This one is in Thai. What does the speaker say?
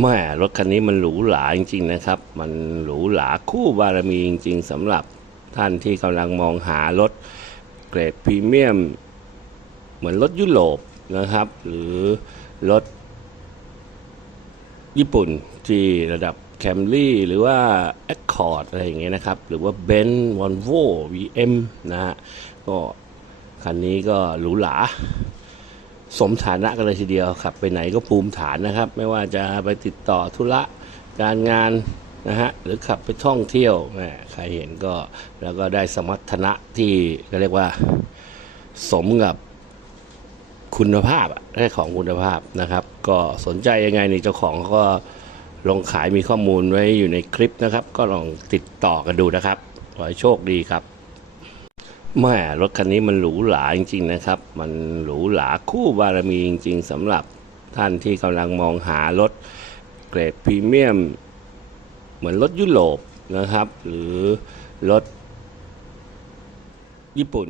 แม่รถคันนี้มันหรูหราจริง ๆ นะครับ มันหรูหราคู่บารมีจริง ๆสำหรับท่านที่กำลังมองหารถเกรดพรีเมียม เหมือนรถยุโรปนะครับ หรือรถญี่ปุ่นที่ระดับแคมรี่หรือว่า Accord อะไรอย่างเงี้ยนะครับ หรือว่า b e n z Volvo VM นะฮะก็คันนี้ก็หรูหรา สมฐานะกันเลยทีเดียวขับ ไปไหนก็ภูมิฐานนะครับ ไม่ว่าจะไปติดต่อธุระการงานนะฮะหรือขับไปท่องเที่ยวใครเห็นก็แล้วก็ได้สมรรถนะที่ก็เรียกว่าสมกับคุณภาพอะได้ของคุณภาพนะครับ ก็สนใจยังไงนี่เจ้าของเขาก็ลงขายมีข้อมูลไว้อยู่ในคลิปนะครับ ก็ลองติดต่อกันดูนะครับ ขอให้โชคดีครับ แม่รถคันนี้มันหรูหราจริง ๆ นะครับ มันหรูหราคู่บารมีจริง ๆสำหรับท่านที่กำลังมองหารถเกรดพรีเมียม เหมือนรถยุโรปนะครับ หรือรถญี่ปุ่น